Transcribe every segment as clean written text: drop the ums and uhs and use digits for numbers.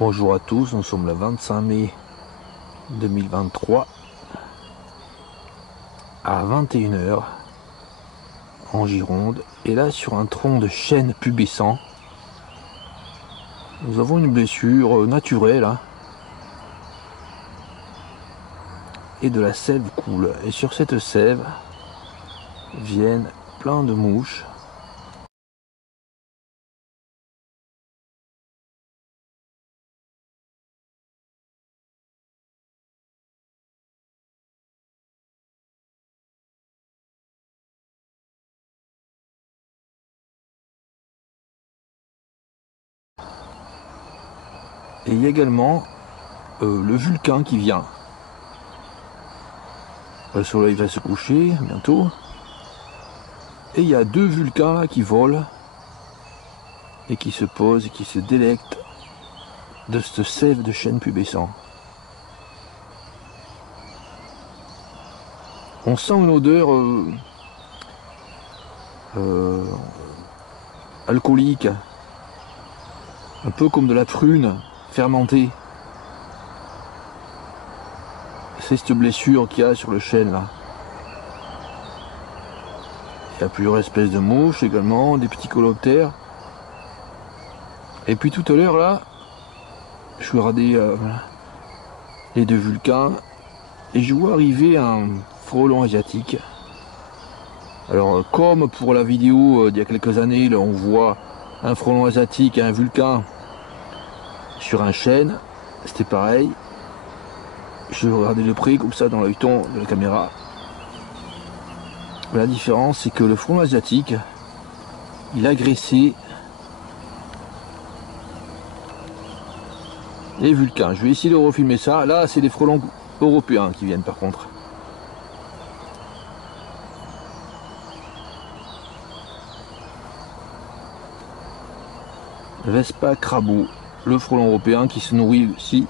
Bonjour à tous, nous sommes le 25 mai 2023 à 21 h en Gironde. Et là, sur un tronc de chêne pubescent, nous avons une blessure naturelle, hein, et de la sève coule. Et sur cette sève viennent plein de mouches. Et il y a également le vulcain qui vient. Le soleil va se coucher bientôt. Et il y a deux vulcains là qui volent et qui se posent et qui se délectent de cette sève de chêne pubescent. On sent une odeur alcoolique, un peu comme de la prune fermentée. C'est cette blessure qu'il y a sur le chêne là. Il y a plusieurs espèces de mouches également, des petits coléoptères. Et puis tout à l'heure là, je regardais les deux vulcains et je vois arriver un frelon asiatique. Alors comme pour la vidéo d'il y a quelques années, là, on voit un frelon asiatique et un vulcain sur un chêne, c'était pareil. Je regardais de près comme ça dans l'œilleton de la caméra. La différence, c'est que le frelon asiatique, il agressait les vulcains. Je vais essayer de refilmer ça. Là, c'est des frelons européens qui viennent par contre. Vespa crabeau, le frelon européen qui se nourrit aussi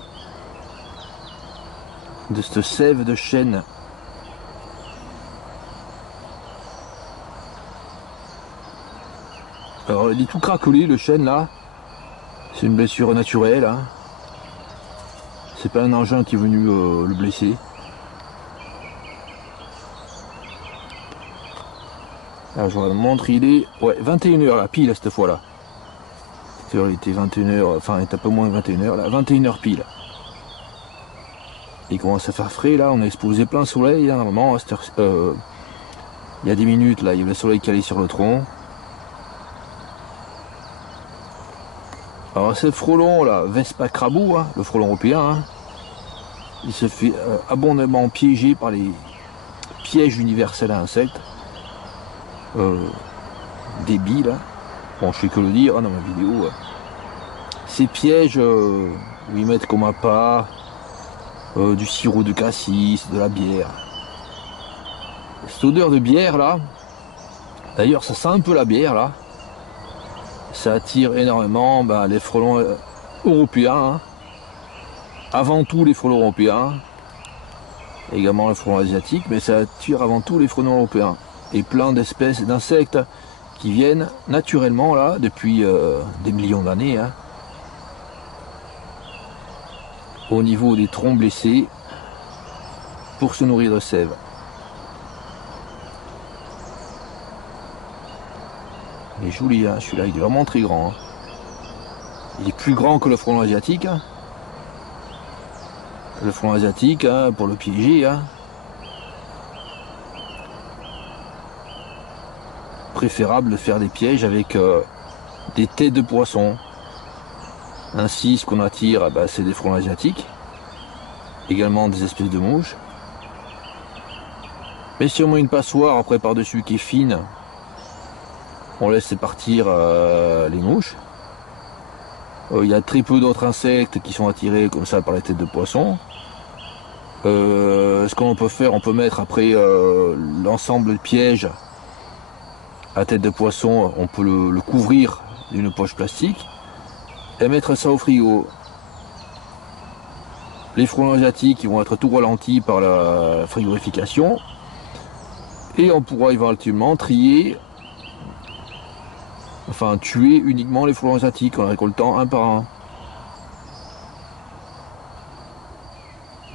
de cette sève de chêne. Alors il est tout craquelé le chêne là. C'est une blessure naturelle, hein. C'est pas un engin qui est venu le blesser. Alors je vous montre, il est 21 h là, pile cette fois là. Il était 21 h, enfin il est un peu moins de 21 h là, 21 h pile. Il commence à faire frais là, on est exposé plein soleil là, normalement, il y a 10 minutes là, il y avait le soleil qui allait sur le tronc. Alors ce frelon là, Vespa crabeau, hein, le frelon européen, hein, il se fait abondamment piéger par les pièges universels à insectes. Débiles, hein. Bon, je fais que le dire hein, dans ma vidéo. Ces pièges où ils mettent comme appât du sirop de cassis, de la bière. Cette odeur de bière là, d'ailleurs ça sent un peu la bière là. Ça attire énormément les frelons européens, hein. Avant tout les frelons européens, également les frelons asiatiques, mais ça attire avant tout les frelons européens. Et plein d'espèces d'insectes qui viennent naturellement là, depuis des millions d'années, hein, au niveau des troncs blessés, pour se nourrir de sève. Il est joli, hein, celui-là, il est vraiment très grand. Hein. Il est plus grand que le frelon asiatique. Hein. Le frelon asiatique, hein, pour le piéger, hein. Préférable de faire des pièges avec des têtes de poisson. Ainsi, ce qu'on attire, c'est des frelons asiatiques. Également des espèces de mouches. Mais si on met une passoire après par-dessus qui est fine, on laisse partir les mouches. Il y a très peu d'autres insectes qui sont attirés comme ça par les têtes de poisson. Ce qu'on peut faire, on peut mettre après l'ensemble de pièges à tête de poisson, on peut le couvrir d'une poche plastique et mettre ça au frigo. Les frelons asiatiques vont être tout ralentis par la frigorification et on pourra éventuellement trier, enfin tuer uniquement les frelons asiatiques en les récoltant un par un.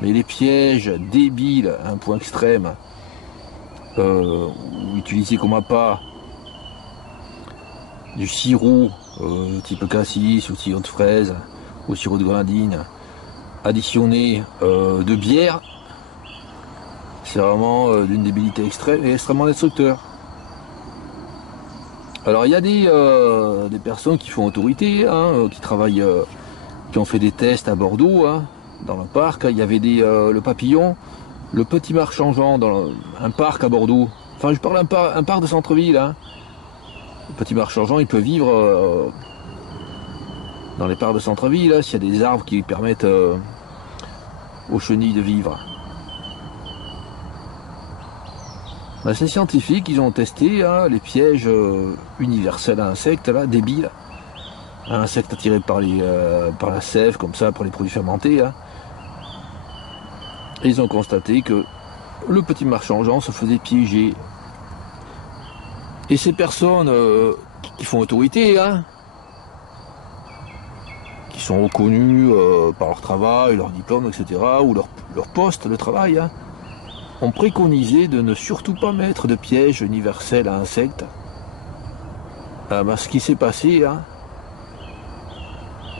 mais les pièges débiles à un point extrême, utilisés comme appât du sirop type cassis ou sirop de fraise ou sirop de grenadine additionné de bière, c'est vraiment d'une débilité extrême et extrêmement destructeur. Alors il y a des personnes qui font autorité, hein, qui travaillent, qui ont fait des tests à Bordeaux, hein, dans le parc. Il y avait le papillon, le petit marchand-Jean dans un parc à Bordeaux. Enfin je parle un parc de centre-ville. Hein. Le petit marchand-Jean il peut vivre dans les parcs de centre-ville, hein, s'il y a des arbres qui permettent aux chenilles de vivre. Ben, ces scientifiques, ils ont testé hein, les pièges universels à insectes, là, débiles. Un insecte attiré par la sève, comme ça, pour les produits fermentés. Hein. Et ils ont constaté que le petit marchand-Jean se faisait piéger. Et ces personnes qui font autorité, hein, qui sont reconnues par leur travail, leur diplôme, etc., ou leur poste de travail, hein, ont préconisé de ne surtout pas mettre de pièges universels à insectes. Ben, ce qui s'est passé, hein,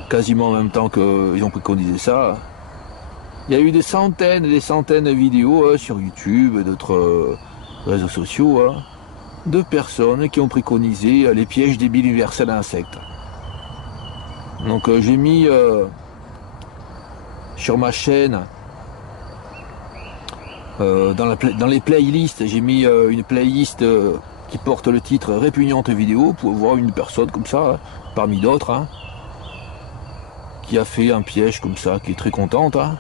quasiment en même temps qu'ils ont préconisé ça, il y a eu des centaines et des centaines de vidéos sur YouTube et d'autres réseaux sociaux hein, de personnes qui ont préconisé les pièges débiles universels à insectes. Donc j'ai mis sur ma chaîne dans les playlists, j'ai mis une playlist qui porte le titre Répugnante vidéo pour voir une personne comme ça, parmi d'autres, hein, qui a fait un piège comme ça, qui est très contente. Hein.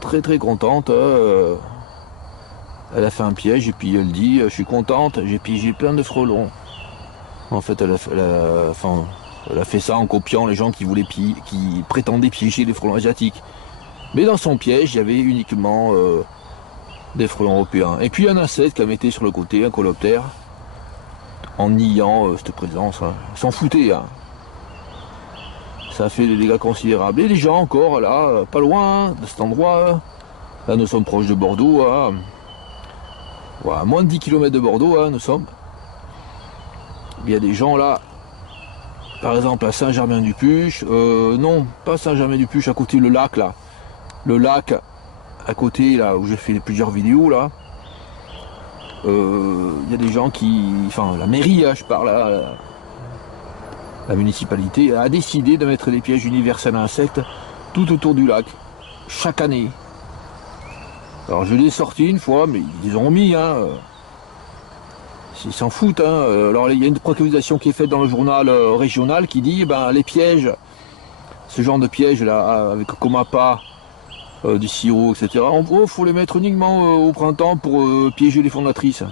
Très contente. Elle a fait un piège et puis elle dit je suis contente, j'ai piégé plein de frelons. En fait elle a fait ça en copiant les gens qui prétendaient piéger les frelons asiatiques. Mais dans son piège, il y avait uniquement des frelons européens. Et puis un insecte qui a mis sur le côté, un coloptère, en niant cette présence. Hein. Ils s'en foutaient. Hein. Ça a fait des dégâts considérables. Et les gens encore, là, pas loin hein, de cet endroit, là nous sommes proches de Bordeaux, hein. Voilà, à moins de 10 km de Bordeaux, hein, nous sommes. Il y a des gens là, par exemple à Saint-Germain-du-Puch, non, pas Saint-Germain-du-Puch, à côté le lac là. Le lac à côté là où j'ai fait plusieurs vidéos là, il y a des gens enfin la mairie, hein, je parle là, la municipalité a décidé de mettre des pièges universels à insectes tout autour du lac, chaque année. Alors je l'ai sorti une fois, mais ils les ont mis, hein. Ils s'en foutent, hein. Alors il y a une préconisation qui est faite dans le journal régional qui dit ben les pièges, ce genre de pièges là, avec comme appât du sirop, etc. En gros, il faut les mettre uniquement au printemps pour piéger les fondatrices.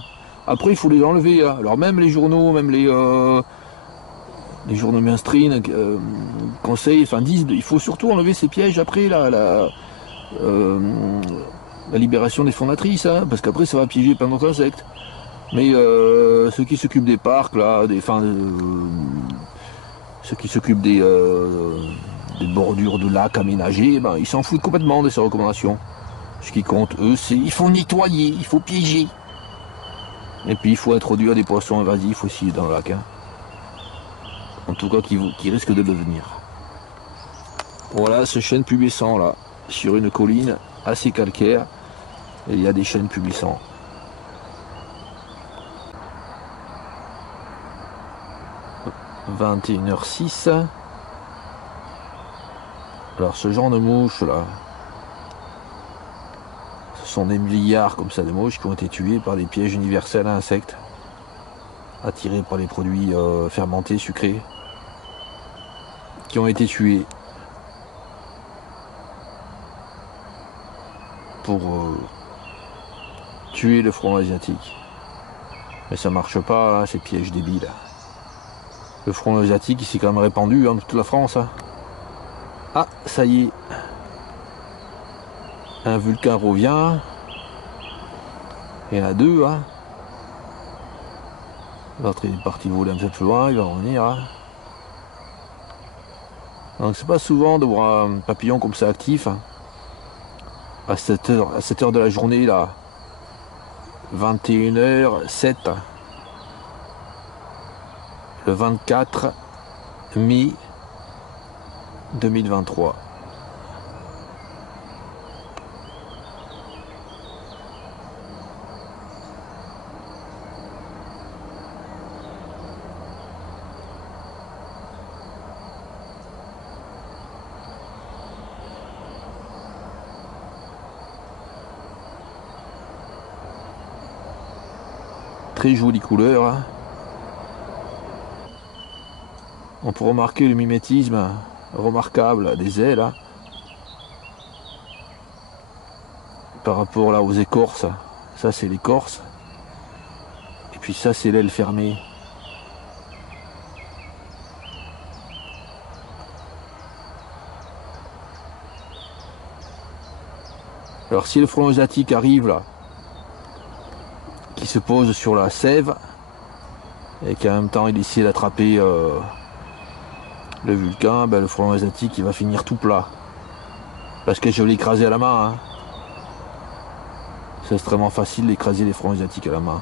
Après, il faut les enlever. Hein. Alors même les journaux, même les journaux mainstream conseillent, enfin disent, il faut surtout enlever ces pièges après la libération des fondatrices, hein, parce qu'après ça va piéger plein d'autres insectes. Mais ceux qui s'occupent des parcs, là, ceux qui s'occupent des bordures de lacs aménagés, ben, ils s'en foutent complètement de ces recommandations. Ce qui compte, eux, c'est il faut nettoyer, il faut piéger. Et puis il faut introduire des poissons invasifs aussi dans le lac. Hein. En tout cas, qui risquent de devenir. Voilà ce chêne pubescent là, sur une colline assez calcaire. Et il y a des chênes pubescents. « 21h06 ». Alors ce genre de mouches là, ce sont des milliards comme ça de mouches qui ont été tuées par des pièges universels à insectes, attirés par les produits fermentés, sucrés, qui ont été tués pour tuer le frelon asiatique. Mais ça marche pas, hein, ces pièges débiles. Le frelon asiatique il s'est quand même répandu dans toute la France. Hein. Ah, ça y est. Un vulcain revient. Il y en a deux. Hein. L'autre est parti voler un peu plus loin, il va revenir. Hein. Donc c'est pas souvent de voir un papillon comme ça actif. Hein. à cette heure de la journée là, 21h07, le 24 mai 2023. Très jolie couleur, hein. On peut remarquer le mimétisme remarquable des ailes, hein, par rapport là aux écorces. Ça c'est l'écorce, et puis ça c'est l'aile fermée. Alors si le frelon asiatique arrive là, qui se pose sur la sève, et qu'en même temps il essaie d'attraper le vulcain, ben, le frelon asiatique il va finir tout plat. Parce que je vais l'écraser à la main, hein. C'est extrêmement facile d'écraser les frelons asiatiques à la main.